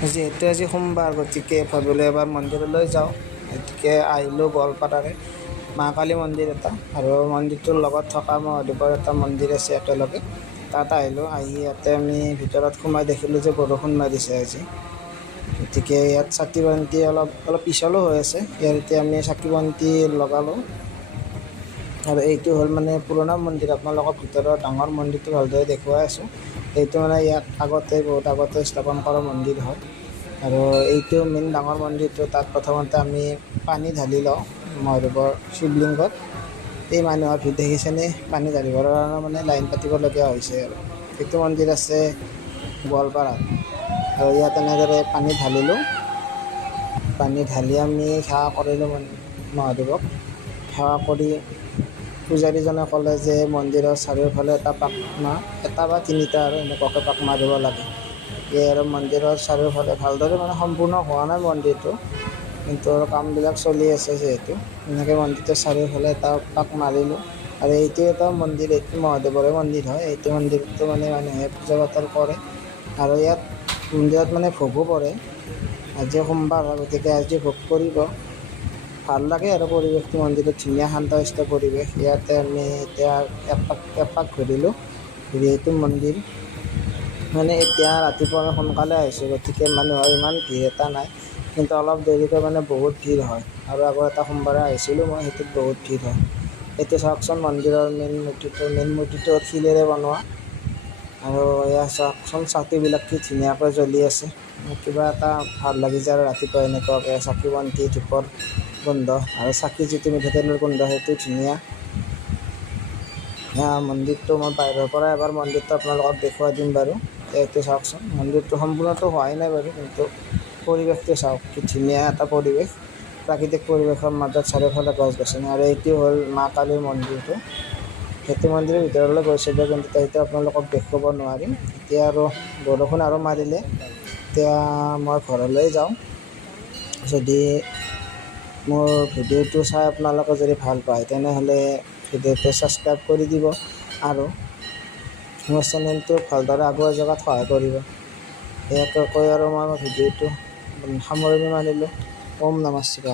যিহেতু আজি সোমবাৰ, গতিকে ভাবিলোঁ এবাৰ মন্দিৰলৈ যাওঁ। গতিকে আহিলোঁ গোৱালপাৰাৰে মা কালী মন্দিৰ এটা, আৰু মন্দিৰটোৰ লগত থকা মহাদেৱৰ এটা মন্দিৰ আছে একেলগে। তাত আহিলোঁ। আহি ইয়াতে আমি ভিতৰত সোমাই দেখিলোঁ যে বৰষুণ মাৰিছে আজি। গতিকে ইয়াত চাকি বন্তি অলপ পিছলো হৈ আছে। ইয়াত এতিয়া আমি চাকি বন্তি লগালোঁ। আৰু এইটো হ'ল মানে পুৰণা মন্দিৰ। আপোনালোকক ভিতৰৰ ডাঙৰ মন্দিৰটো ভালদৰে দেখুৱাই আছোঁ। এইটো মানে ইয়াত বহুত আগতে স্থাপন কৰা মন্দিৰ হয়। আৰু এইটো মেইন ডাঙৰ মন্দিৰটো। তাত প্ৰথমতে আমি পানী ঢালি লওঁ মহাদেৱৰ শিৱলিংগত। এই মানুহৰ ভিৰ দেখিছেনে? পানী ঢালিবৰ কাৰণে মানে লাইন পাতিবলগীয়া হৈছে। আৰু এইটো মন্দিৰ আছে গোৱালপাৰাত। আৰু ইয়াত এনেদৰে পানী ঢালিলোঁ। পানী ঢালি আমি সেৱা কৰিলোঁ মহাদেৱক। সেৱা কৰি পূজাৰীজনে ক'লে যে মন্দিৰৰ চাৰিওফালে এটা বা তিনিটা আৰু এনেকুৱাকৈ পাক মাৰিব লাগে। এই আৰু মন্দিৰৰ চাৰিওফালে ভালদৰে মানে সম্পূৰ্ণ হোৱা নাই মন্দিৰটো, কিন্তু কামবিলাক চলি আছে যিহেতু। এনেকৈ মন্দিৰটোৰ চাৰিওফালে এটা পাক মাৰিলোঁ। আৰু এইটো এটা মন্দিৰ, এইটো মহাদেৱৰে মন্দিৰ হয়। এইটো মন্দিৰটো মানে মানুহে পূজা পাতল কৰে। আৰু ইয়াত মন্দিৰত মানে ভোগো পৰে। আজি সোমবাৰ হয়, গতিকে আজি ভোগ কৰিব। ভাল লাগে আৰু পৰিৱেশটো মন্দিৰত, ধুনীয়া শান্ত-শিষ্ট পৰিৱেশ। ইয়াতে আমি এতিয়া এপাক ঘূৰিলোঁ। এইটো মন্দিৰ মানে এতিয়া ৰাতিপুৱা আমি সোনকালে আহিছোঁ, গতিকে মানুহৰ ইমান ভিৰ এটা নাই। কিন্তু অলপ দেৰিকৈ মানে বহুত ভিৰ হয়। আৰু আগৰ এটা সোমবাৰে আহিছিলোঁ মই, সেইটোত বহুত ভিৰ হয়। এইটো চাওকচোন মন্দিৰৰ মেইন মূৰ্তিটো শিলেৰে বনোৱা। আৰু এয়া চাওকচোন চাকিবিলাক কি ধুনীয়াকৈ জ্বলি আছে। কিবা এটা ভাল লাগি যায় আৰু ৰাতিপুৱা এনেকুৱাকৈ চাকি বন্তি, ধূপৰ গোন্ধ আৰু চাকি যিটো মিঠাতেলৰ গোন্ধ, সেইটো ধুনীয়া। মন্দিৰটো মই বাহিৰৰ পৰা এবাৰ মন্দিৰটো আপোনালোকক দেখুৱাই দিম বাৰু। এইটো চাওকচোন, মন্দিৰটো সম্পূৰ্ণটো হোৱাই নাই বাৰু, কিন্তু পৰিৱেশটো চাওক কি ধুনীয়া এটা পৰিৱেশ। প্ৰাকৃতিক পৰিৱেশৰ মাজত চাৰিওফালে গছ-গছনি। আৰু এইটো হ'ল মা কালীৰ মন্দিৰটো। সেইটো মন্দিৰৰ ভিতৰলৈ গৈছিলোঁ, কিন্তু সেইটো আপোনালোকক দেখুৱাব নোৱাৰিম। এতিয়া আৰু বৰষুণ আৰু মাৰিলে, এতিয়া মই ঘৰলৈ যাওঁ। যদি মোৰ ভিডিঅ'টো চাই আপোনালোকে যদি ভাল পায়, তেনেহ'লে ভিডিঅ'টো ছাবস্ক্ৰাইব কৰি দিব আৰু মোৰ চেনেলটো ভালদৰে আগুৱাই যোৱাত সহায় কৰিব। ইয়াকে কৈ আৰু মই ভিডিঅ'টো সামৰণি মাৰিলোঁ। ওম নমঃ শিৱায়।